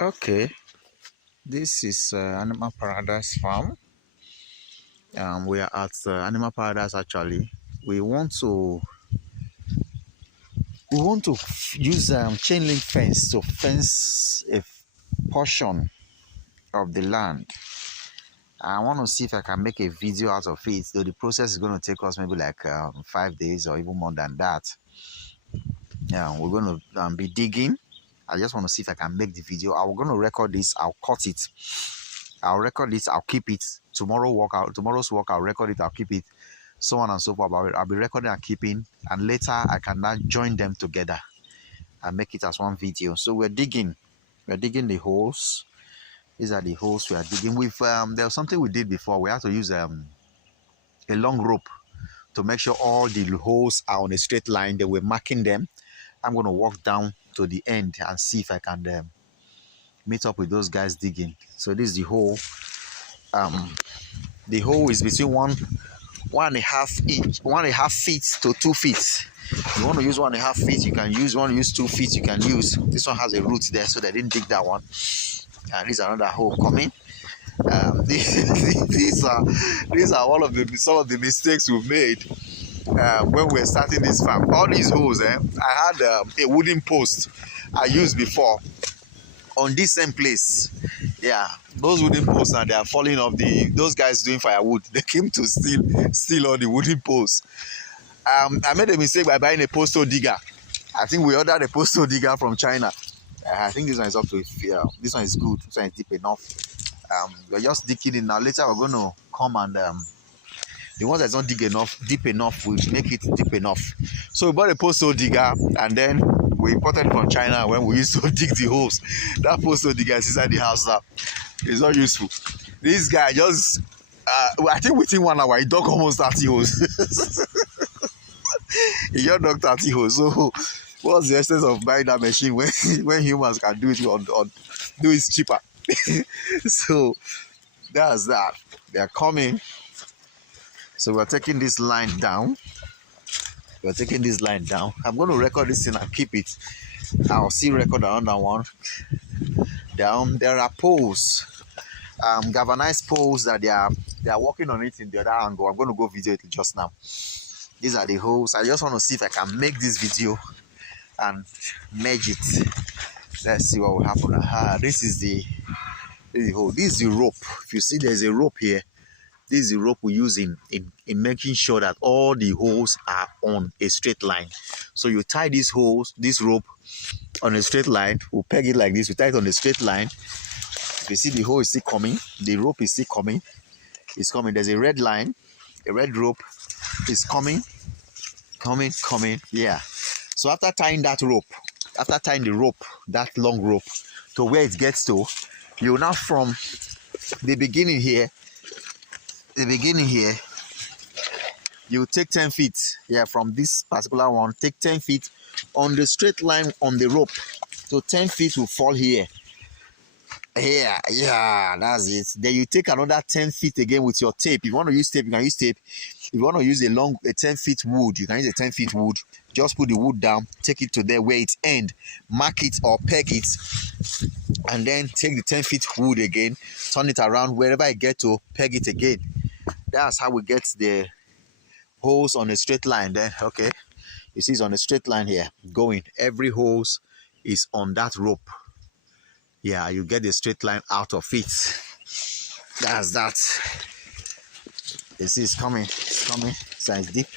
Okay, this is Animal Paradise Farm. We are at Animal Paradise actually. We want to use chain link fence to fence a portion of the land. I want to see if I can make a video out of it. Though the process is going to take us maybe like 5 days or even more than that. Yeah, we're going to be digging. I just want to see if I can make the video. I'm going to record this. I'll cut it. I'll record it. I'll keep it. Tomorrow's work, I'll record it. I'll keep it. So on and so forth. I'll be recording and keeping. And later, I can now join them together and make it as one video. So we're digging. We're digging the holes. These are the holes we are digging with. There was something we did before. We had to use a long rope to make sure all the holes are on a straight line. They were marking them. I'm going to walk down to the end and see if I can meet up with those guys digging. So this is the hole. The hole is between 1.5 feet to 2 feet. You want to use 1.5 feet, you can use. You want to use 2 feet, you can use. This one has a root there, so they didn't dig that one. And this is another hole coming. These are some of the mistakes we've made when we're starting this farm. All these holes, I had a wooden post I used before on this same place. Yeah, those wooden posts now, they are falling off. Those guys doing firewood, they came to steal all the wooden posts. I made a mistake by buying a postal digger. I think we ordered a postal digger from China. I think this one is up to this one is good. This one is deep enough. We're just digging it now. Later we're going to come and the ones that's not deep enough, we'll make it deep enough. So we bought a postal digger and then we imported from China when we used to dig the holes. That postal digger is inside the house now. It's not useful. This guy just, I think within 1 hour, he dug almost 30 holes. He just dug 30 holes. So what's the essence of buying that machine when humans can do it do it cheaper? So that's that. They're coming. So we're taking this line down. I'm going to record this thing and keep it. I'll see record another one. Down there are poles, galvanized poles that they are working on it in the other angle. I'm going to go video it just now. These are the holes. I just want to see if I can make this video and merge it. Let's see what will happen. This is the hole. This is the rope. If you see, there's a rope here. This is the rope we use in making sure that all the holes are on a straight line. So you tie this rope on a straight line. We'll peg it like this. We tie it on a straight line. If you see, the hole is still coming. The rope is still coming. It's coming. There's a red line. A red rope is coming. Yeah. So after tying the rope, that long rope, to where it gets to, you now from the beginning here, you take 10 feet. Yeah, from this particular one, take 10 feet on the straight line on the rope. So 10 feet will fall here. Here, yeah, that's it. Then you take another 10 feet again with your tape. If you want to use tape, you can use tape. If you want to use a 10 feet wood, you can use a 10 feet wood. Just put the wood down, take it to there where it ends, mark it or peg it, and then take the 10 feet wood again, turn it around wherever I get to, peg it again. That's how we get the holes on a straight line. Then, okay, you see it's on a straight line here, going. Every hose is on that rope. Yeah, you get the straight line out of it. That's that. You see, it's coming. So it's deep.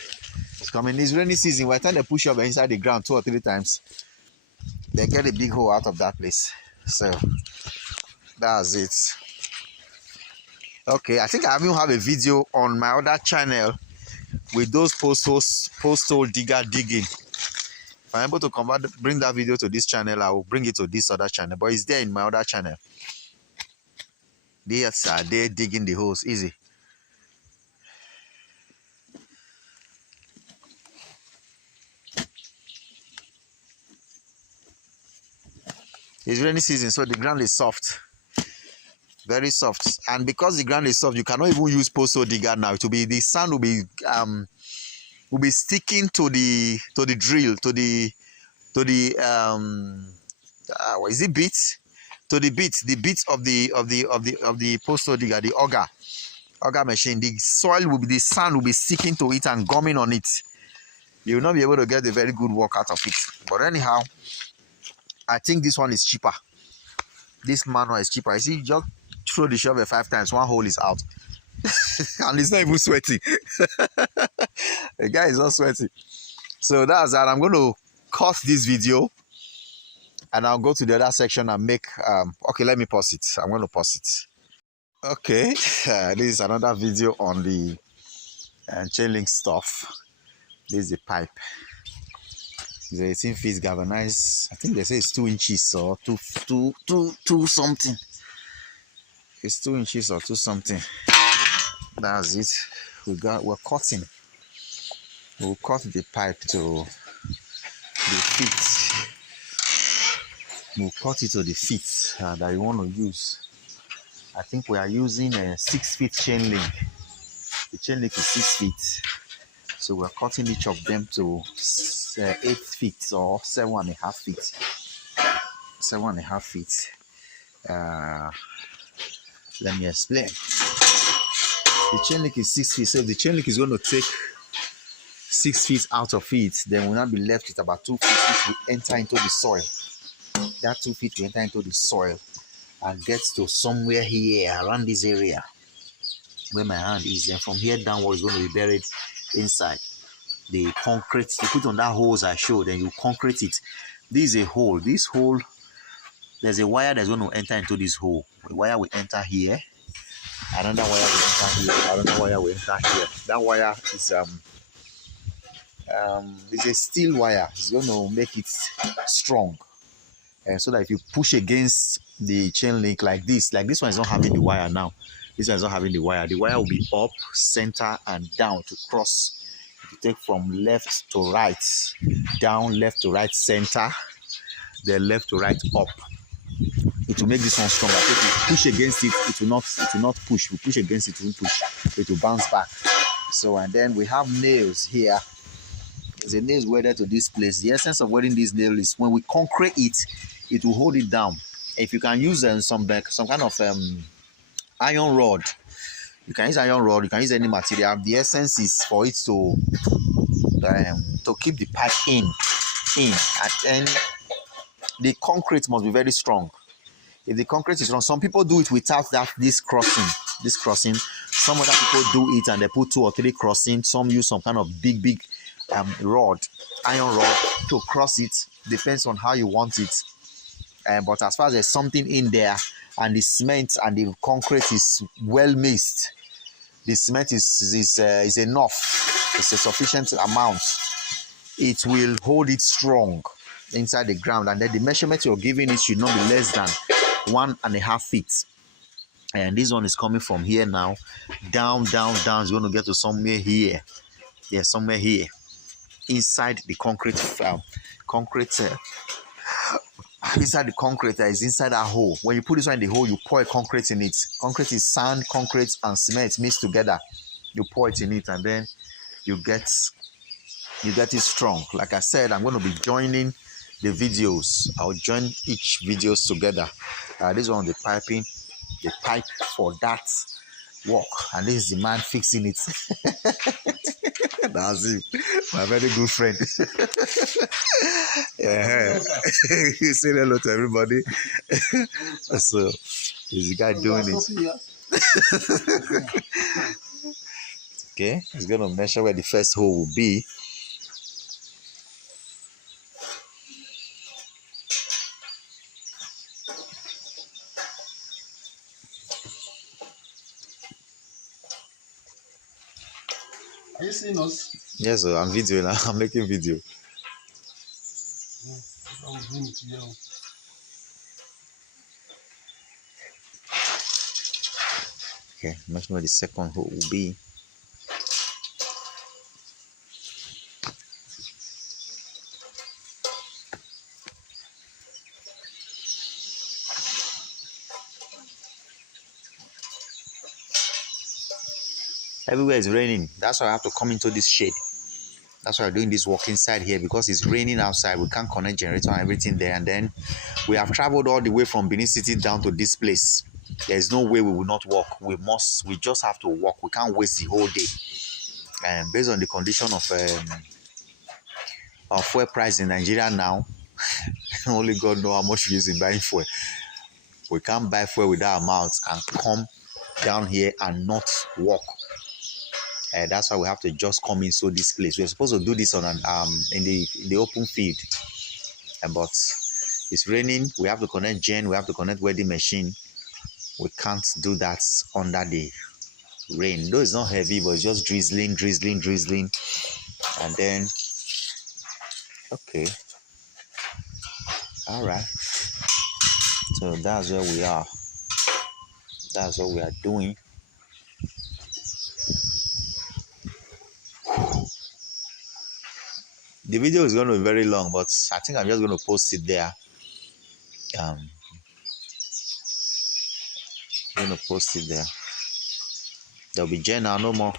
It's coming. This rainy season, by the time they push up inside the ground 2 or 3 times, they get a big hole out of that place. So that's it. Okay, I think I even have a video on my other channel with those postal digger digging. If I'm able to bring that video to this channel, I will bring it to this other channel. But it's there in my other channel. They're digging the holes. Easy. It's rainy season, so the ground is soft. Very soft. And because the ground is soft, you cannot even use postal digger now. The sand will be sticking to the drill, to the what is it, bit? to the bit of the postal digger, the auger machine. The soil will be, the sand will be sticking to it and gumming on it. You will not be able to get a very good work out of it. But anyhow, I think this one is cheaper. This manual is cheaper. You see, just throw the shovel 5 times, one hole is out. And it's not even sweating. The guy is not sweating. So that's that. I'm going to cut this video and I'll go to the other section and make okay, let me pause it. I'm going to pause it. Okay, this is another video on the chain link stuff. This is the pipe. It's 18 feet galvanized. I think they say it's 2 inches or two something. It's 2 inches or 2 something. That's it. We're cutting. We'll cut the pipe to the feet. We'll cut it to the feet that you want to use. I think we are using a 6 feet chain link. The chain link is 6 feet. So we're cutting each of them to 8 feet or 7.5 feet. 7.5 feet. Let me explain. The chain link is 6 feet. So if the chain link is going to take 6 feet out of it, then we'll not be left with about 2 feet which will enter into the soil. That 2 feet will enter into the soil and get to somewhere here around this area where my hand is. And from here downwards, it's going to be buried inside the concrete. You put on that holes I showed, and you concrete it. This is a hole. This hole, there's a wire that's going to enter into this hole. The wire will enter here. Another wire will enter here. Another wire will enter here. That wire is it's a steel wire. It's going to make it strong, so that if you push against the chain link like this one is not having the wire now. This one is not having the wire. The wire will be up, center, and down to cross. If you take from left to right, down, left to right, center, then left to right, up. It will make this one stronger. So if you push against it, it will not push. If you push against it, it won't push. It will bounce back. So, and then we have nails here. There's a nails welded to this place. The essence of welding this nail is when we concrete it, it will hold it down. If you can use some kind of iron rod, you can use iron rod. You can use any material. The essence is for it to keep the pipe in, and then the concrete must be very strong. If the concrete is strong, some people do it without this crossing. Some other people do it and they put 2 or 3 crossings. Some use some kind of big rod, iron rod, to cross it. Depends on how you want it. But as far as there's something in there and the cement and the concrete is well mixed, the cement is enough. It's a sufficient amount. It will hold it strong inside the ground, and then the measurement you're giving it should not be less than 1.5 feet. And this one is coming from here now, down. It's going to get to somewhere here. Yeah, somewhere here. Inside the concrete, inside the concrete that is inside that hole. When you put this one in the hole, you pour concrete in it. Concrete is sand, concrete, and cement mixed together. You pour it in it, and then you get it strong. Like I said, I'm going to be joining the videos. I'll join each videos together. This one, the pipe for that work, and this is the man fixing it. That's him, my very good friend. Yeah, you say hello to everybody. So he's the guy doing it. Okay, he's gonna measure where the first hole will be. Are you seeing us? Yes, sir, I'm videoing. I'm making video. Okay, imagine where the second hole will be. Everywhere is raining. That's why I have to come into this shade. That's why we're doing this work inside here, because it's raining outside. We can't connect generator and everything there. And then we have traveled all the way from Benin City down to this place. There's no way we will not walk. We just have to walk. We can't waste the whole day. And based on the condition of fuel price in Nigeria now, only God knows how much we use in buying fuel. We can't buy fuel with that amount and come down here and not walk. That's why we have to just come into this place. We're supposed to do this on an in the open field, but it's raining. We have to connect gen. We have to connect welding machine. We can't do that under the rain. Though it's not heavy, but it's just drizzling, and then okay, all right. So that's where we are. That's what we are doing. The video is going to be very long, but I think I'm just going to post it there. I'm going to post it there. There'll be Jen now, no more.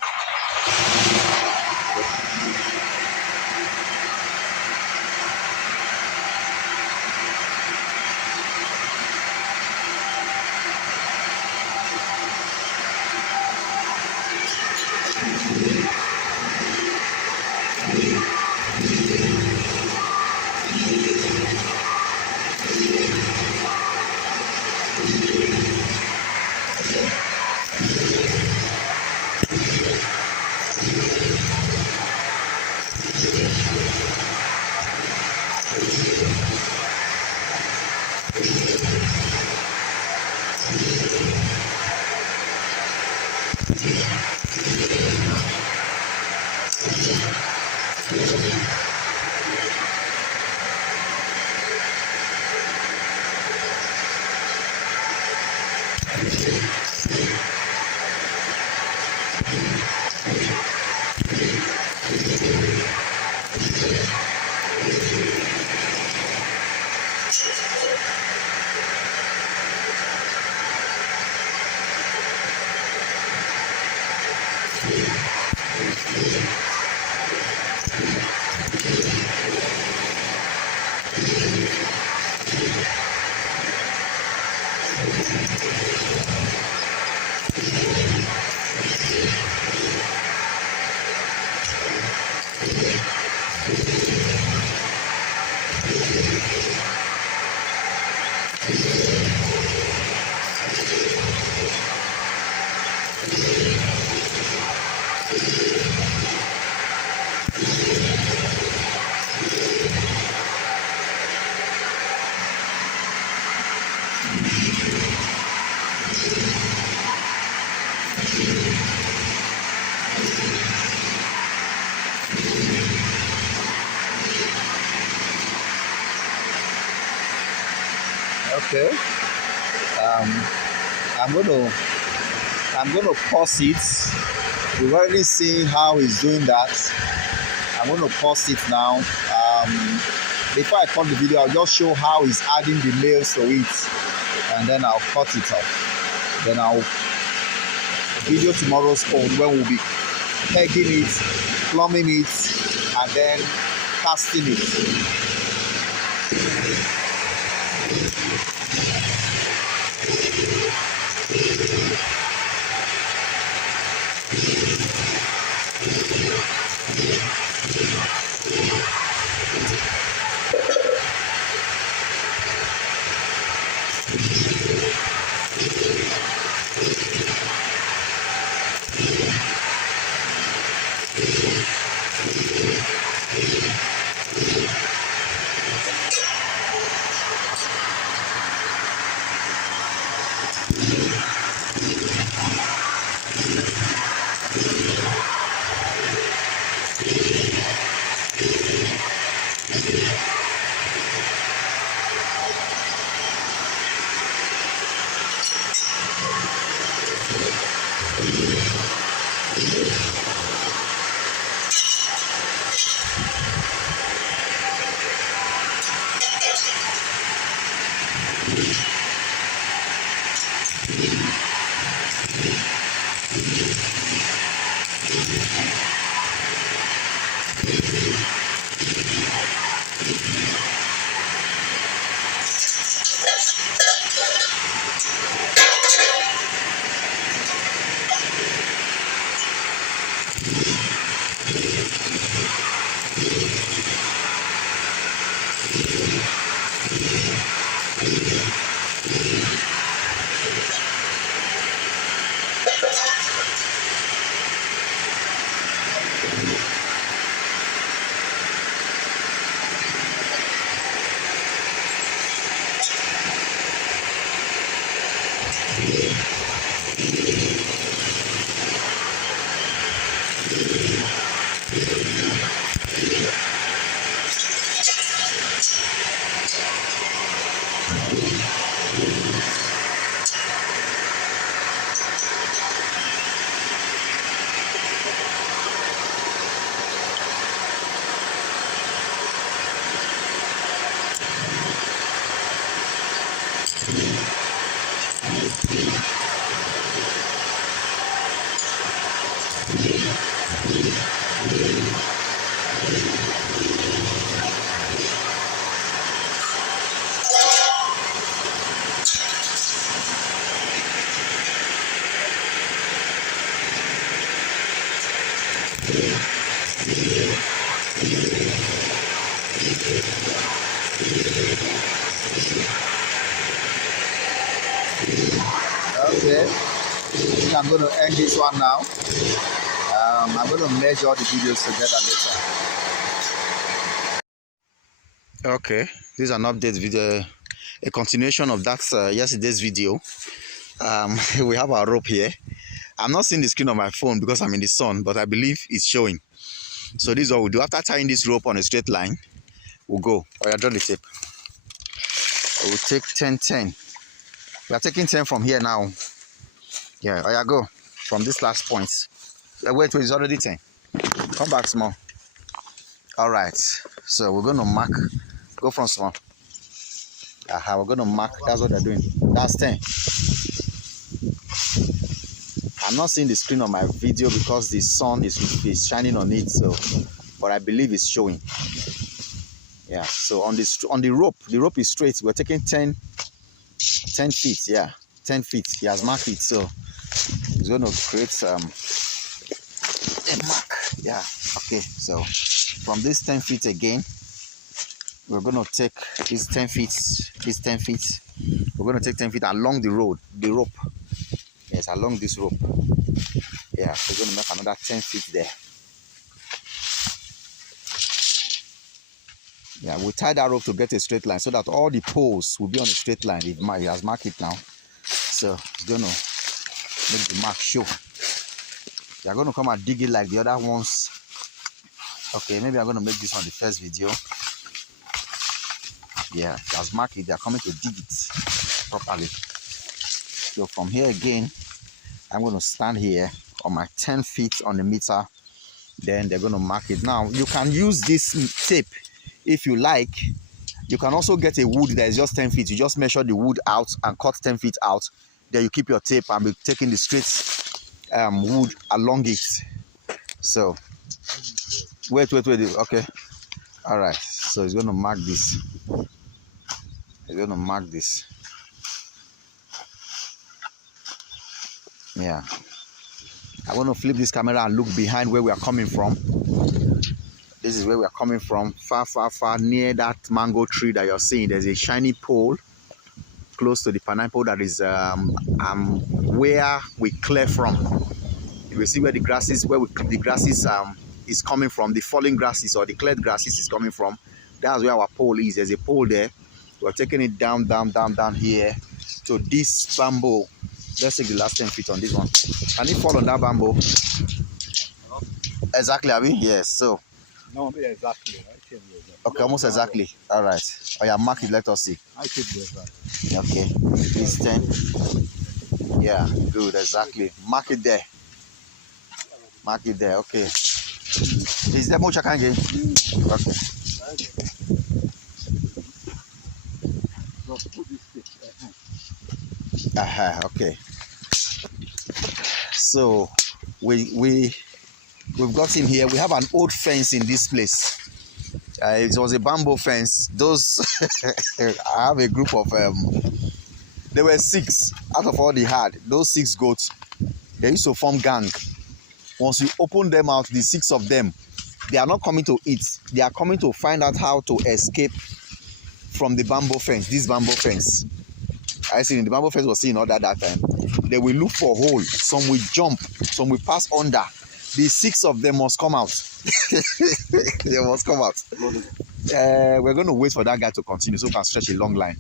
Okay. I'm gonna pause it. We've already seen how he's doing that. I'm gonna pause it now. Before I cut the video, I'll just show how he's adding the nails to it, and then I'll cut it off. Then I'll video tomorrow's own when we'll be pegging it, plumbing it, and then casting it. Okay, I think I'm going to end this one now. I'm going to merge all the videos together later. Okay, this is an update video, a continuation of that yesterday's video. We have our rope here. I'm not seeing the screen on my phone because I'm in the sun, but I believe it's showing. So this is what we'll do. After tying this rope on a straight line, we'll go. Oh, yeah, draw the tape. We'll take 10, 10. We are taking 10 from here now. Yeah, oh yeah, go. From this last point. Wait, it's already 10. Come back small. All right. So we're going to mark. Go from small. We're going to mark. That's what they're doing. That's 10. I'm not seeing the screen on my video because the sun is shining on it. So, but I believe it's showing. Yeah. So on the rope is straight. We're taking 10 feet. Yeah, 10 feet. He has marked it. So he's going to create a mark. Yeah. Okay. So from this 10 feet again, we're going to take these 10 feet. These 10 feet. We're going to take 10 feet along the rope. Yes, along this rope. Yeah, we're going to make another 10 feet there. Yeah, we'll tie that rope to get a straight line so that all the poles will be on a straight line. He has marked it now. So it's going to make the mark show. You're going to come and dig it like the other ones. Okay, maybe I'm going to make this on the first video. Yeah, he has marked it. They're coming to dig it properly. So from here again, I'm going to stand here on my 10 feet on the meter. Then they're going to mark it. Now, you can use this tape if you like. You can also get a wood that is just 10 feet. You just measure the wood out and cut 10 feet out. Then you keep your tape and be taking the straight wood along it. So, wait. Okay. All right. So, it's going to mark this. It's going to mark this. Yeah. I want to flip this camera and look behind where we are coming from. This is where we are coming from. Far near that mango tree that you're seeing. There's a shiny pole close to the pineapple that is where we clear from. You will see where the grasses, is coming from. The falling grasses or the cleared grasses is coming from. That's where our pole is. There's a pole there. We're taking it down here to this bamboo. Let's take the last 10 feet on this one. Can it fall on that bamboo? Exactly, Abby? Yes, so. No, exactly. Okay, almost exactly. All right. Oh, yeah, mark it. Let us see. I should do that. Okay. This 10. Yeah, good. Exactly. Mark it there. Mark it there. Okay. Is there much I can get? Okay. Okay. So we've got in here. We have an old fence in this place. It was a bamboo fence. Those I have a group of there were 6 out of all they had. Those 6 goats, they used to form gang. Once you open them out, the 6 of them, they are not coming to eat. They are coming to find out how to escape from the bamboo fence. This bamboo fence. I see the bamboo fence was seeing all that time. They will look for hole. Some will jump. Some will pass under. The 6 of them must come out. They must come out. We're going to wait for that guy to continue so we can stretch a long line.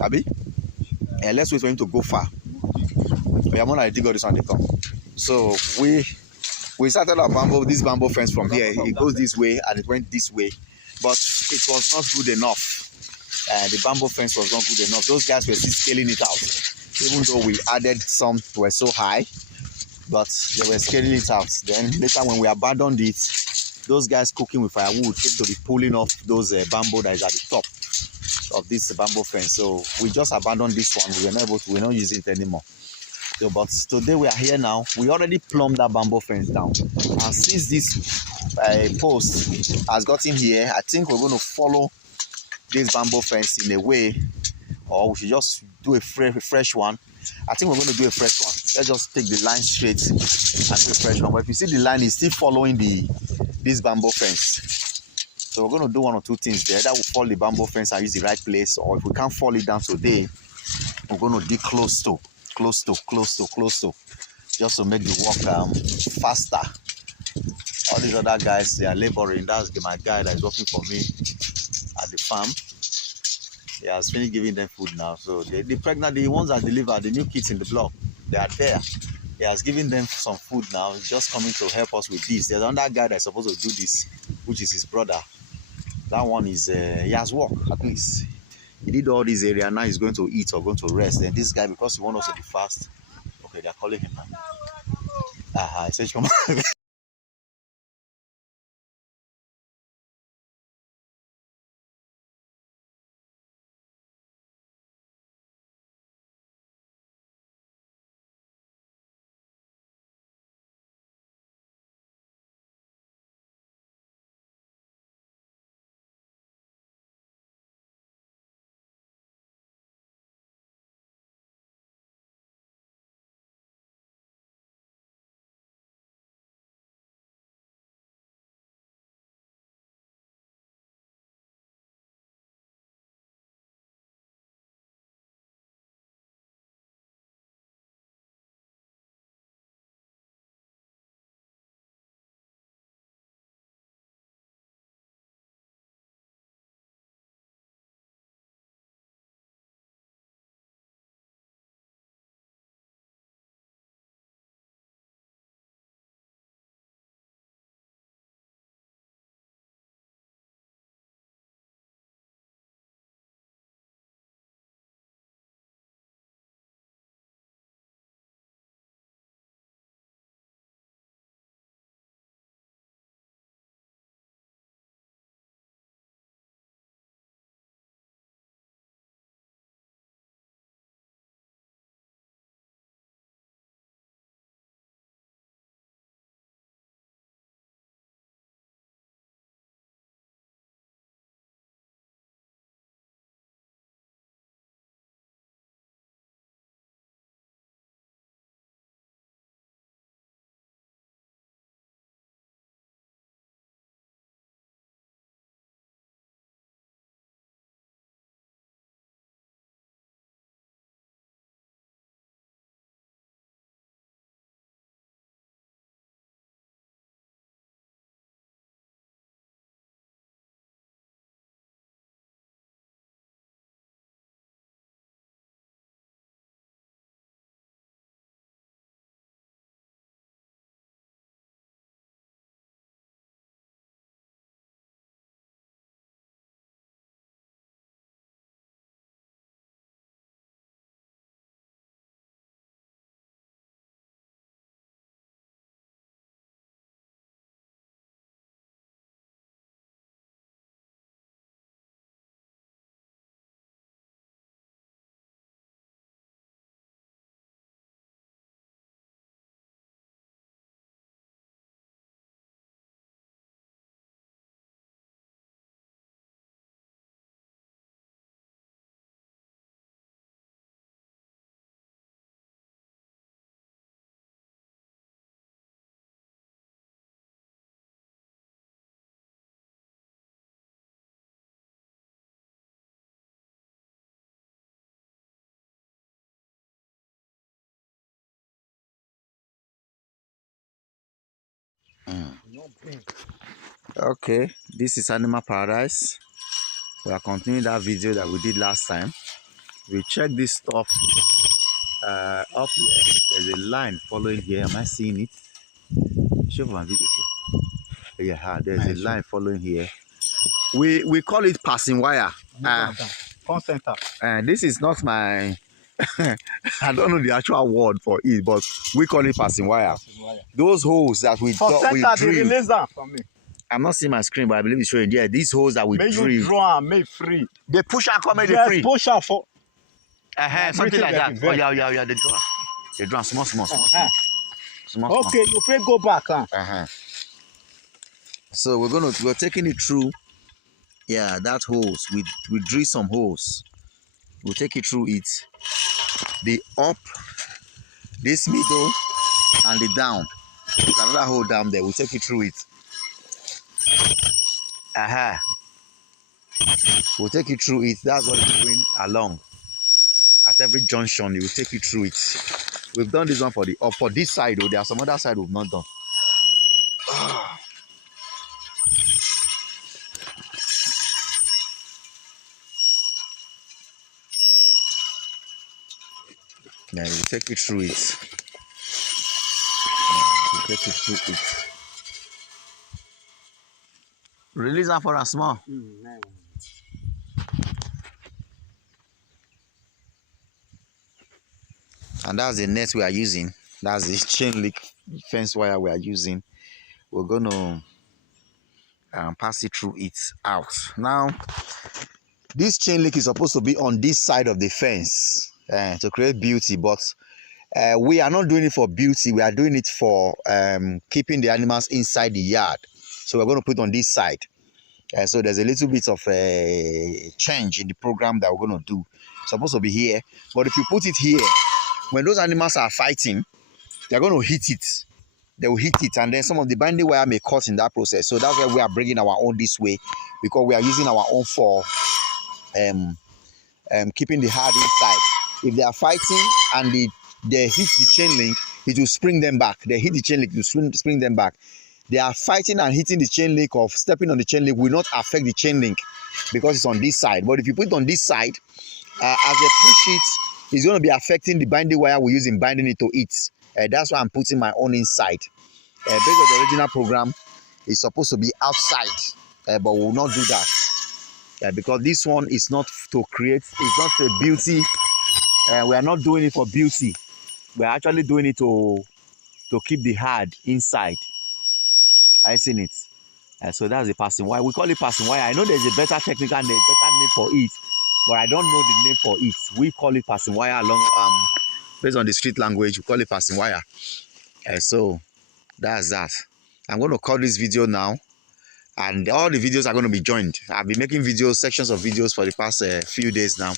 Abi? Let's wait for him to go far. We are more like dig all this one they come. So we started our this bamboo fence from here. It goes this way and it went this way, but it was not good enough. The bamboo fence was not good enough. Those guys were still scaling it out, even though we added some were so high, but they were scaling it out. Then later when we abandoned it, those guys cooking with firewood came to be pulling off those bamboo that is at the top of this bamboo fence. So we just abandoned this one. We're not using it anymore. So, but today we are here now. We already plumbed that bamboo fence down, and since this post has gotten here, I think we're going to follow this bamboo fence in a way, or we should just do a fresh one. I think we're going to do a fresh one. Let's just take the line straight and do a fresh one. But if you see the line is still following this bamboo fence, so we're going to do one or two things there that will follow the bamboo fence and use the right place. Or if we can't fall it down today, we're going to dig close to, just to make the work faster. All these other guys, they are laboring. That's my guy that is working for me at the farm. He has finished giving them food now. So the pregnant, the ones that deliver, the new kids in the block, they are there. He has given them some food now. He's just coming to help us with this. There's another guy that's supposed to do this, which is his brother. That one is, he has work at least. He did all this area, now he's going to eat or going to rest. Then this guy, because he wants us to be fast, okay, they're calling him now. He says, come on. Okay, this is Animal Paradise. We are continuing that video that we did last time. We check this stuff up here. There's a line following here. Am I seeing it? Show my video. Yeah, there's a line following here. We call it passing wire. This is not my I don't know the actual word for it, but we call it passing wire. Those holes that we drill. I'm not seeing my screen, but I believe it's showing there. These holes that we drill. You draw and make free. They push and come free. Yes, push out for. Something like that. Oh yeah. They draw small. Okay, you can go back. So we're taking it through. Yeah, that holes. We drill some holes. We'll take it through it. The up, this middle, and the down. There's another hole down there. We'll take it through it. We'll take it through it. That's what it's doing along. At every junction, it will take you through it. We've done this one for the up. For this side, though, there are some other side we've not done. Yeah, we'll take you through it. We'll take you through it. Release that for a small. And that's the net we are using. That's the chain link fence wire we are using. We're going to pass it through it out. Now, this chain link is supposed to be on this side of the fence to create beauty, but we are not doing it for beauty. We are doing it for keeping the animals inside the yard. So we're going to put it on this side. So there's a little bit of a change in the program that we're going to do. It's supposed to be here, but if you put it here, when those animals are fighting, they're going to hit it. They will hit it, and then some of the binding wire may cut in that process. So that's why we are bringing our own this way, because we are using our own for keeping the hard inside. If they are fighting and they hit the chain link, it will spring them back. They hit the chain link, it will spring them back. They are fighting and hitting the chain link, or stepping on the chain link will not affect the chain link because it's on this side. But if you put it on this side, as they push it, it's going to be affecting the binding wire we use in binding it to it. That's why I'm putting my own inside. Based on the original program, it's supposed to be outside, but we will not do that because this one is not to create. It's not a beauty. We are not doing it for beauty. We are actually doing it to keep the hard inside. I seen it. So that's the passing wire. We call it passing wire. I know there's a better technical name, better name for it, but I don't know the name for it. We call it passing wire along based on the street language. We call it passing wire. So that's that. I'm going to cut this video now, and all the videos are going to be joined. I've been making videos, sections of videos for the past few days now.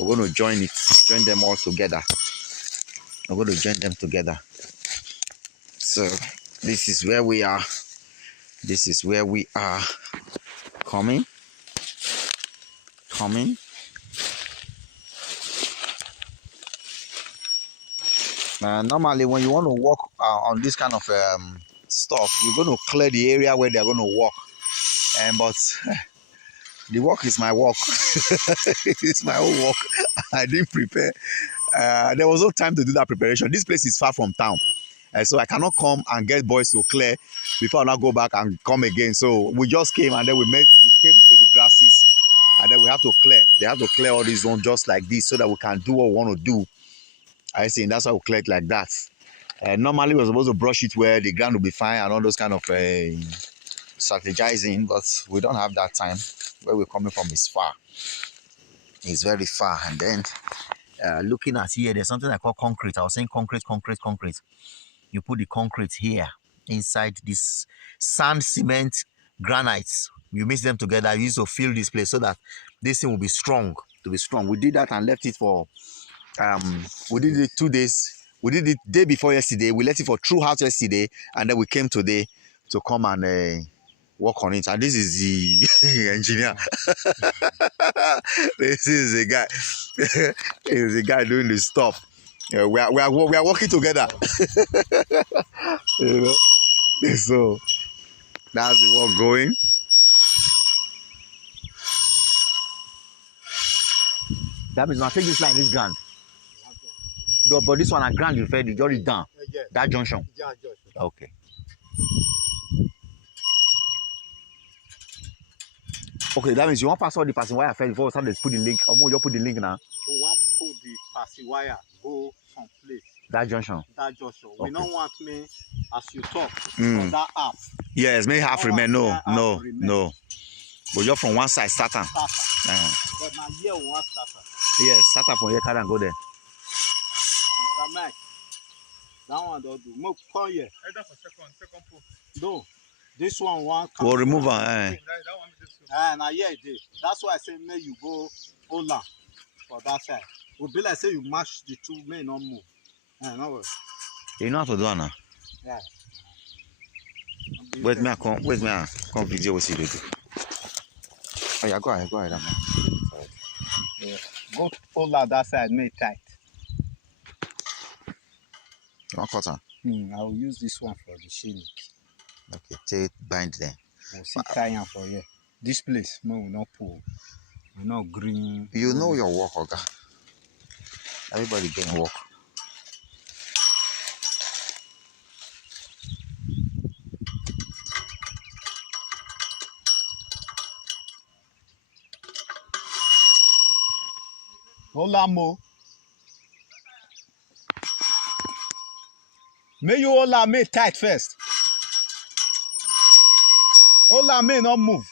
We're going to join them all together. We're going to join them together. So this is where we are. This is where we are coming. Normally, when you want to walk on this kind of stuff, you're going to clear the area where they're going to walk. But the walk is my walk. It's my own walk. I didn't prepare. There was no time to do that preparation. This place is far from town. So I cannot come and get boys to clear before I now go back and come again. So we just came, and then we came to the grasses, and then we have to clear. They have to clear all these ones just like this so that we can do what we want to do. I see, that's why we clear it like that. Normally we're supposed to brush it where the ground will be fine and all those kind of strategizing, but we don't have that time. Where we're coming from is far. It's very far. And then looking at here, there's something I call concrete. I was saying concrete. You put the concrete here inside this sand, cement, granites. You mix them together. You use to fill this place so that this thing will be strong. We did that and left it for we did it 2 days. We did it day before yesterday. We let it for throughout yesterday, and then we came today to come and work on it. And this is the engineer. This is the guy. This is the guy doing the stuff. We are working together. You know? So that's the work going. That means when I take this line, this grand. But this one a grand you fed the jury down. Yeah. That junction. Yeah, junction. Okay. Okay, that means you want to pass all the passing wire first before we put the link. Or you put the link now. We want to put the passing wire go someplace. That junction. That junction. Okay. We don't want me as you talk Mm. for that half. Yes, maybe half remain. No. But you're from one side, starter. But now here we want starter. Yes, starter from here, carry and go there. Mr. Mike, that one don't do. Move, come here. That's the second pole. No, this one want. We'll remove her. That one is this one. Now here it is. That's why I say may you go hold on for that side. Will be like say you mash the two, may not move. No worry. You know how to do it now. Yeah. Wait me, come video what you do. Oh yeah, go ahead, man. Yeah. Go hold on that side, make it tight. You want cutter? I will use this one for the shilling. Okay, take bind there. We'll see tying for here. This place, we will not pull. We're not green. You know your work, Oga. Everybody can work. Hold on, Mo. May you hold on, make tight first. Hold on, may not move.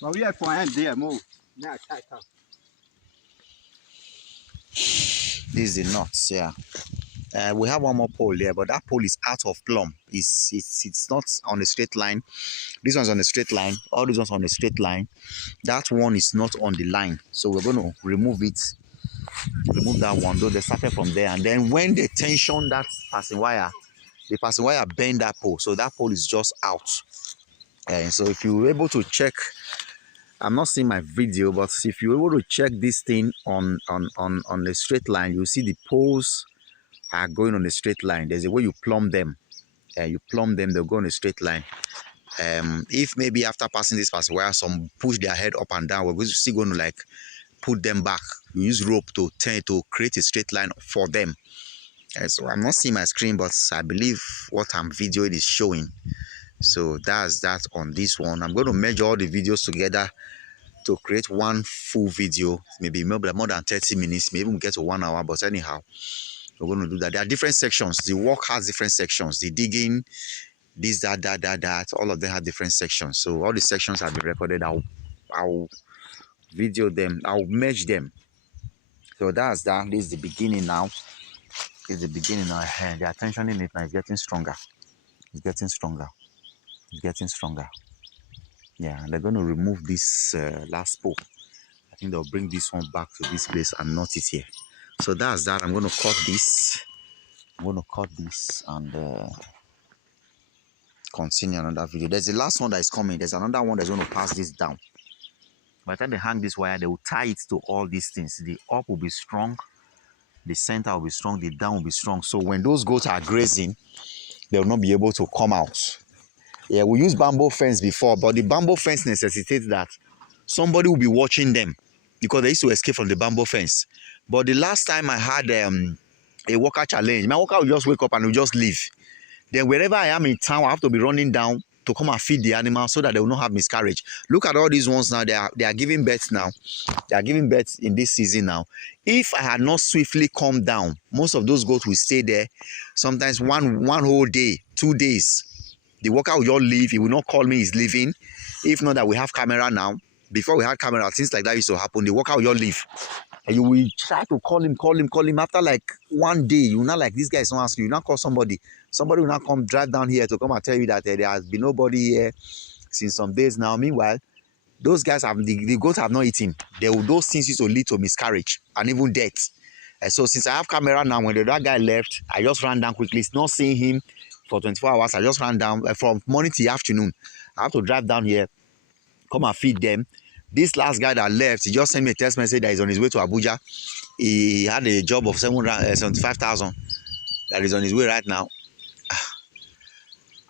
Now we have for hand there, Mo. Now tight up. This is the nuts, yeah. We have one more pole there, but that pole is out of plumb. It's not on a straight line. This one's on a straight line. All these ones on a straight line. That one is not on the line. So we're going to remove it. Remove that one, though they started from there. And then when they tension that passing wire, the passing wire bend that pole. So that pole is just out. And so if you were able to check, I'm not seeing my video, but if you're able to check this thing on the straight line, you'll see the poles are going on a straight line. There's a way you plumb them. You plumb them, they'll go on a straight line. If maybe after passing this passing wire, some push their head up and down, we're still going to like put them back. You use rope to create a straight line for them. So I'm not seeing my screen, but I believe what I'm videoing is showing. So that's that on this one. I'm going to merge all the videos together to create one full video, maybe more than 30 minutes, maybe we'll get to 1 hour, but anyhow, we're going to do that. There are different sections. The work has different sections. The digging, this, that, all of them have different sections. So all the sections have been recorded. I'll video them. I'll merge them. So that's that. This is the beginning now. It's the beginning now. The attention in it now is getting stronger. It's getting stronger. It's getting stronger. Yeah, and they're going to remove this last pole. I think they'll bring this one back to this place and knot it here. So that's that. I'm going to cut this. I'm going to cut this and continue another video. There's the last one that is coming. There's another one that's going to pass this down. By the time they hang this wire, they will tie it to all these things. The up will be strong. The center will be strong. The down will be strong. So when those goats are grazing, they will not be able to come out. Yeah, we used bamboo fence before, but the bamboo fence necessitates that somebody will be watching them because they used to escape from the bamboo fence. But the last time I had a worker challenge, my worker will just wake up and will just leave. Then wherever I am in town, I have to be running down to come and feed the animals so that they will not have miscarriage. Look at all these ones now. They are giving birth now. They are giving birth in this season now. If I had not swiftly come down, most of those goats will stay there. Sometimes one whole day, 2 days. The worker will just leave. He will not call me he's leaving. If not that we have camera now. Before we had camera, things like that used to happen. The worker will just leave. And you will try to call him. After like one day, you will not like, this guy is not asking you. You not call somebody. Somebody will not come drive down here to come and tell you that there has been nobody here since some days now. Meanwhile, those guys have, the goats have not eaten. Those things used to lead to miscarriage and even death. So since I have camera now, when that guy left, I just ran down quickly. It's not seeing him for 24 hours. I just ran down from morning to afternoon. I have to drive down here, come and feed them. This last guy that left, he just sent me a text message that he's on his way to Abuja. He had a job of 75,000 that is on his way right now.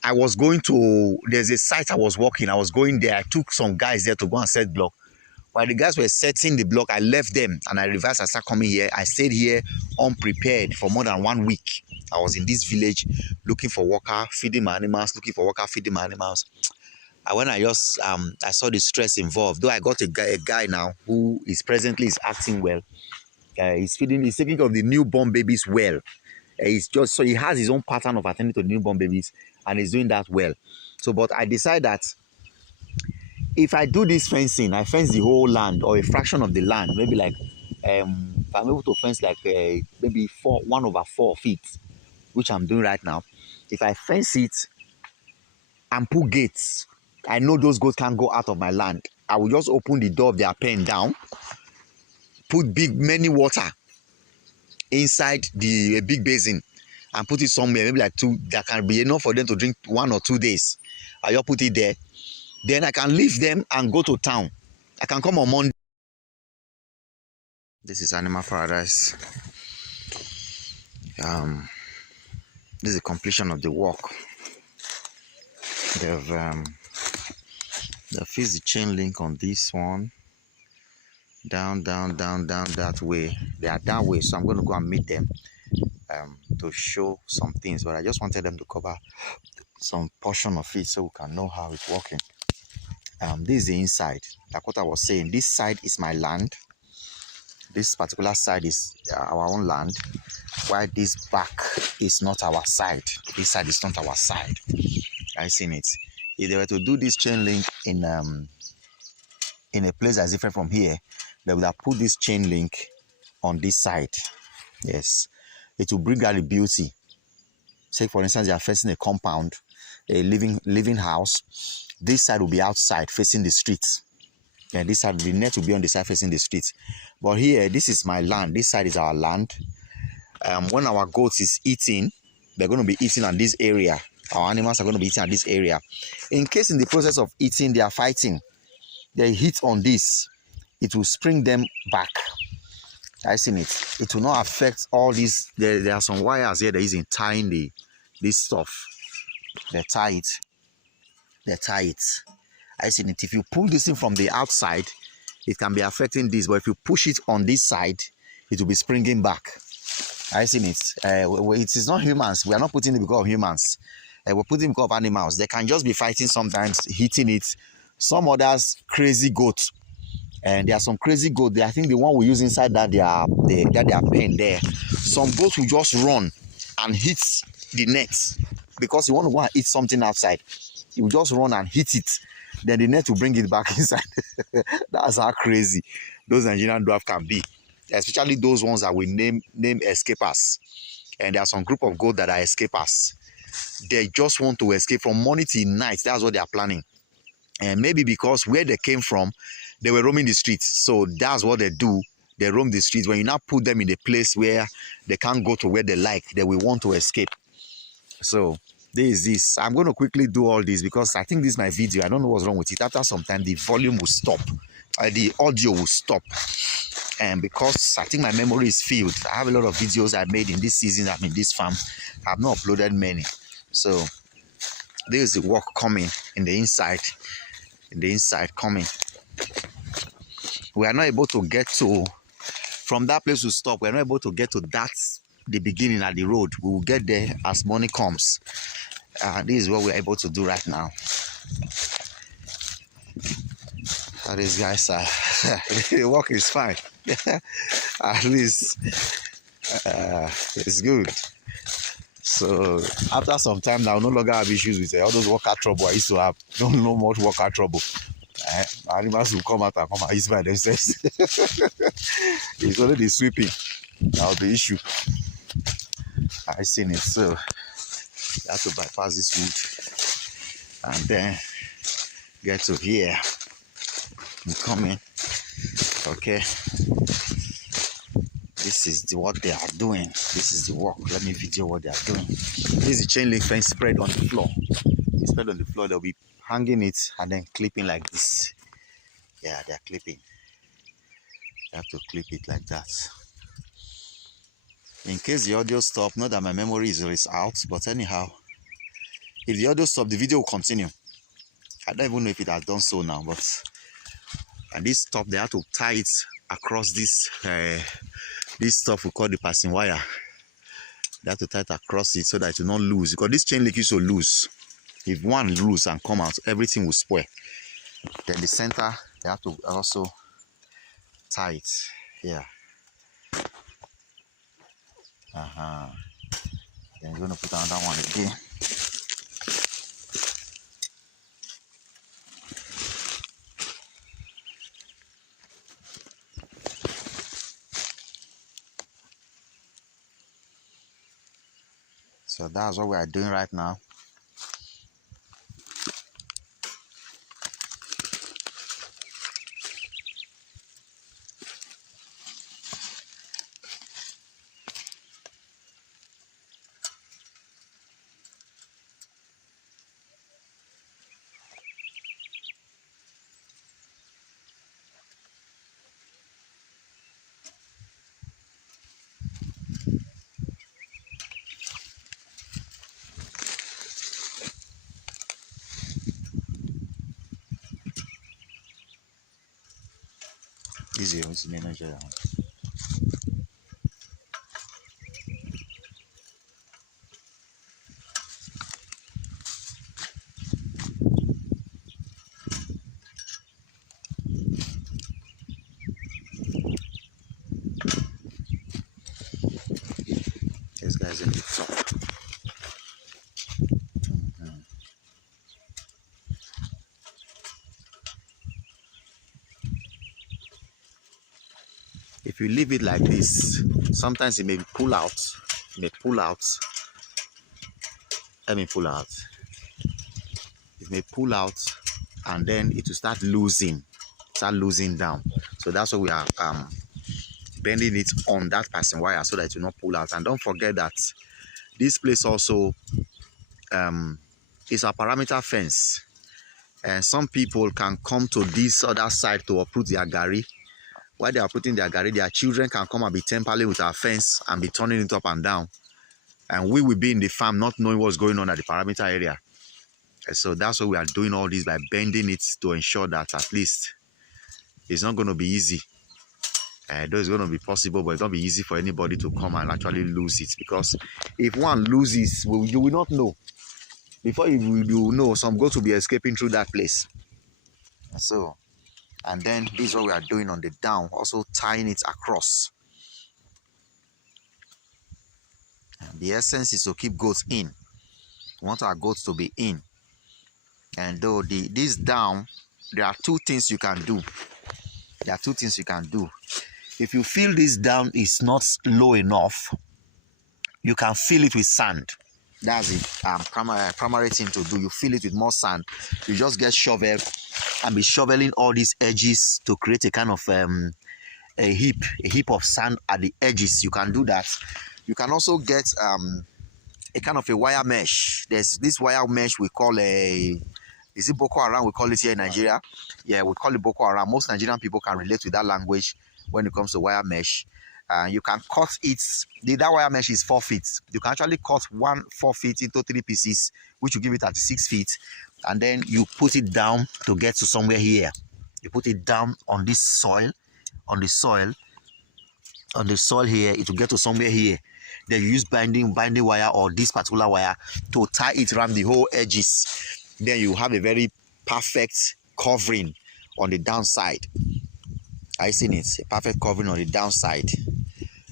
I was going to, there's a site I was working. I was going there. I took some guys there to go and set block. While the guys were setting the block, I left them and I reversed. I started coming here. I stayed here unprepared for more than 1 week. I was in this village looking for worker, feeding my animals, And when I just, I saw the stress involved, though I got a guy now who is presently acting well. He's taking care of the newborn babies well. So he has his own pattern of attending to the newborn babies and he's doing that well. So, but I decided that if I do this fencing, I fence the whole land or a fraction of the land, maybe like, if I'm able to fence like maybe 1/4 feet, which I'm doing right now. If I fence it and put gates, I know those goats can't go out of my land. I will just open the door of their pen down, put many water inside the big basin and put it somewhere, maybe like 2, that can be enough for them to drink 1 or 2 days. I just put it there. Then I can leave them and go to town. I can come on Monday. This is Animal Paradise. This is the completion of the work. They've fixed the chain link on this one. Down that way. They are that way, so I'm going to go and meet them to show some things. But I just wanted them to cover some portion of it so we can know how it's working. This is the inside. Like what I was saying, this side is my land. This particular side is our own land, while this back is not our side. This side is not our side. I seen it. If they were to do this chain link in a place that's different from here, they would have put this chain link on this side. Yes, it will bring out the beauty. Say for instance, they are facing a compound, a living house. This side will be outside facing the street. And this side, the net will be on the side facing the street. But here, this is my land. This side is our land. When our goats is eating, they're going to be eating on this area. Our animals are going to be eating at this area. In case in the process of eating, they are fighting, they hit on this, it will spring them back. I seen it. It will not affect all these. There are some wires here that is in tying this stuff. They tie it. I seen it. If you pull this in from the outside, it can be affecting this. But if you push it on this side, it will be springing back. I seen it. It is not humans. We are not putting it because of humans. We're putting it because of animals. They can just be fighting sometimes, hitting it. Some others, crazy goats. And there are some crazy goats. I think the one we use inside that their pen there. Some goats will just run and hit the net because you want to go and eat something outside. You will just run and hit it. Then the net will bring it back inside. That's how crazy those Nigerian dwarf can be. Especially those ones that we name escapers. And there are some group of goats that are escapers. They just want to escape from morning till night. That's what they are planning. And maybe because where they came from, they were roaming the streets. So that's what they do. They roam the streets. When you now put them in a place where they can't go to where they like, they will want to escape. So there is this. I'm going to quickly do all this because I think this is my video. I don't know what's wrong with it. After some time, the volume will stop. The audio will stop. And because I think my memory is filled, I have a lot of videos I made in this season. I'm in this farm. I have not uploaded many. So there is the work coming in the inside. Coming. We are not able to get to, from that place to stop, we are not able to get to that, the beginning at the road. We will get there as money comes. This is what we're able to do right now. These guys are, the work is fine. At least it's good. So after some time now, I no longer have issues with all those worker trouble I used to have. No more worker trouble. Animals will come out and come and eat by themselves. It's only the sweeping that will be issue. I seen it, so you have to bypass this wood and then get to here and come in. Okay, this is what they are doing. This is the work. Let me video what they are doing. This is the chain link fence spread on the floor. It's spread on the floor. They'll be hanging it and then clipping like this. Yeah, they are clipping. You have to clip it like that. In case the audio stop, not that my memory is out, but anyhow, if the audio stop, the video will continue. I don't even know if it has done so now, but and this top, they have to tie it across this this stuff we call the passing wire. They have to tie it across it so that it will not lose, because this chain link used to lose. If one lose and come out, everything will spoil. Then the center, they have to also tie it here. Then you're going to put another one again. So that's what we are doing right now. Easy, what's the manager? This guy's in the top. If you leave it like this, sometimes it may pull out. It may pull out. Let me pull out. It may pull out, and then it will start losing down. So that's why we are bending it on that passing wire so that it will not pull out. And don't forget that this place also is a parameter fence, and some people can come to this other side to uproot their gari. While they are putting their gari, their children can come and be tampering with our fence and be turning it up and down. And we will be in the farm not knowing what's going on at the parameter area. And so that's why we are doing all this, by bending it to ensure that at least it's not going to be easy. Though it's going to be possible, but it's not be easy for anybody to come and actually lose it. Because if one loses, you will not know. Before you know, some goats will be escaping through that place. So, and then this is what we are doing on the down, also tying it across. And the essence is to keep goats in. We want our goats to be in. And though this down, there are two things you can do. There are two things you can do. If you feel this down is not low enough, you can fill it with sand. That's the primary thing to do. You fill it with more sand. You just get shovel and be shoveling all these edges to create a kind of a heap of sand at the edges. You can do that. You can also get a kind of a wire mesh. There's this wire mesh we call is it Boko Haram? We call it here in Nigeria. Yeah, we call it Boko Haram. Most Nigerian people can relate with that language when it comes to wire mesh. You can cut it. That wire mesh is 4 feet. You can actually cut 4 feet into 3 pieces, which will give it 36 feet. And then you put it down to get to somewhere here. You put it down on this soil, on the soil here. It will get to somewhere here. Then you use binding wire or this particular wire to tie it around the whole edges. Then you have a very perfect covering on the downside. I seen it, a perfect covering on the downside.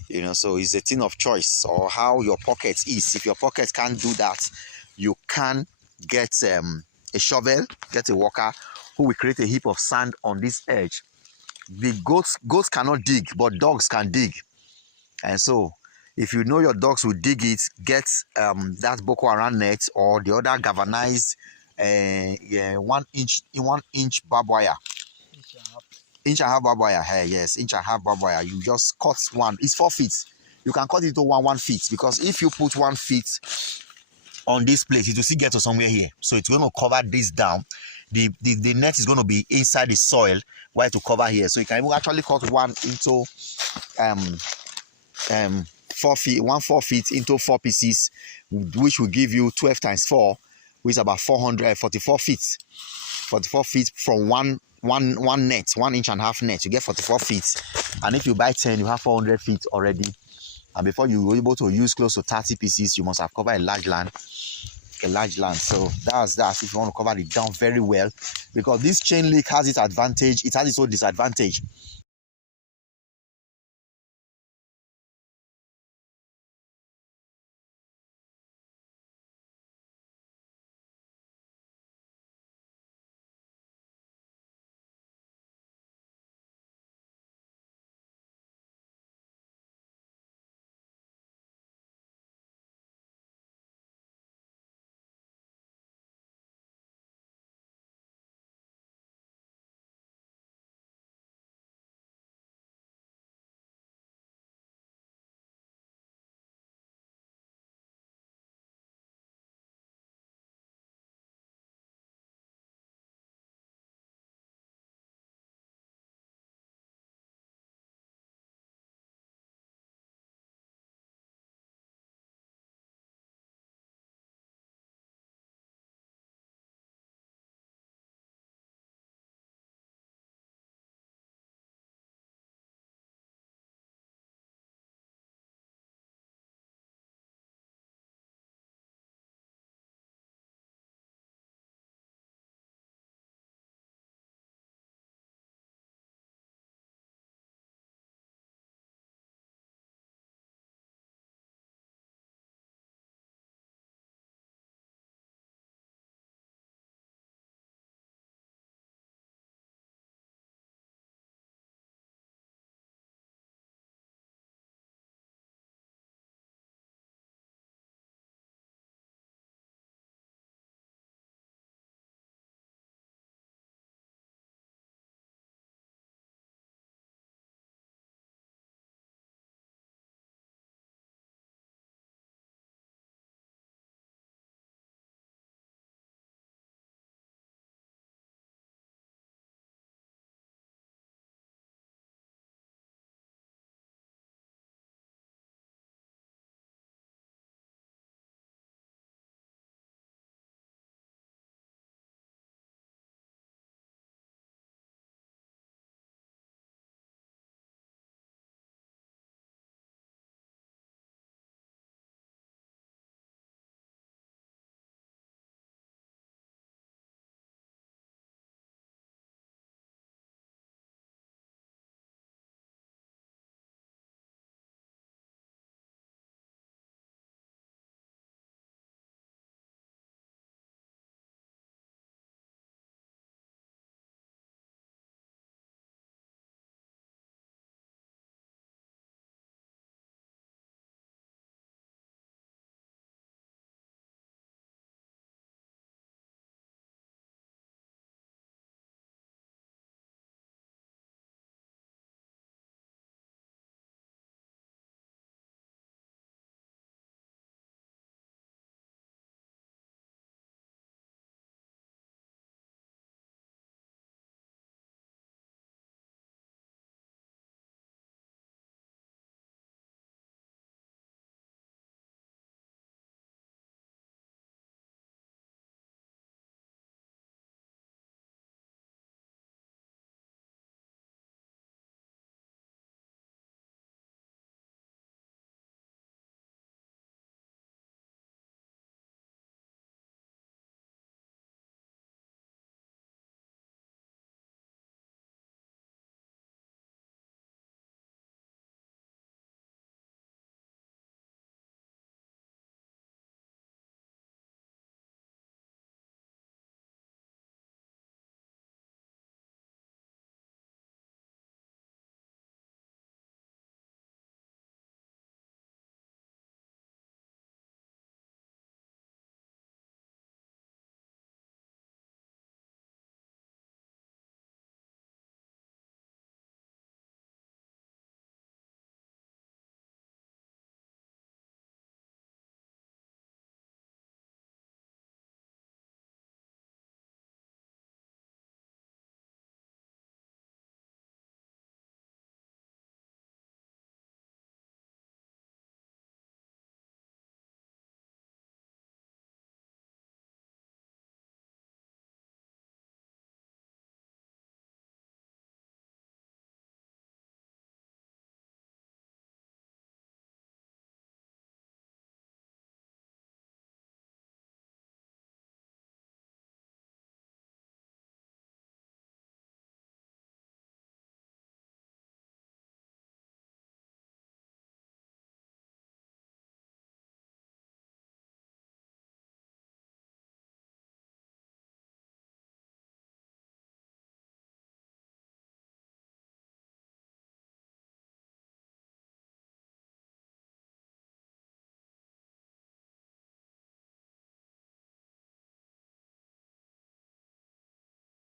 You know, so it's a thing of choice or how your pocket is. If your pocket can't do that, you can get a a shovel, get a worker who will create a heap of sand on this edge. The goats cannot dig, but dogs can dig. And so if you know your dogs will dig it, get that Boko Haram net or the other galvanized 1 inch barbed wire. Inch and a half barbed wire. Hey, yes, inch and a half barbed wire. You just cut one. It's 4 feet. You can cut it to 1 feet, because if you put 1 feet on this plate, it will still get to somewhere here. So it's going to cover this down. The net is going to be inside the soil where to cover here. So you can actually cut one into 4 feet, 4 feet into 4 pieces, which will give you 12 times 4, which is about 444 feet. 44 feet from one net, 1 inch and a half net. You get 44 feet. And if you buy 10, you have 400 feet already. And before you were able to use close to 30 pieces, you must have covered a large land. So that's that. If you want to cover it down very well, because this chain link has its advantage, it has its own disadvantage.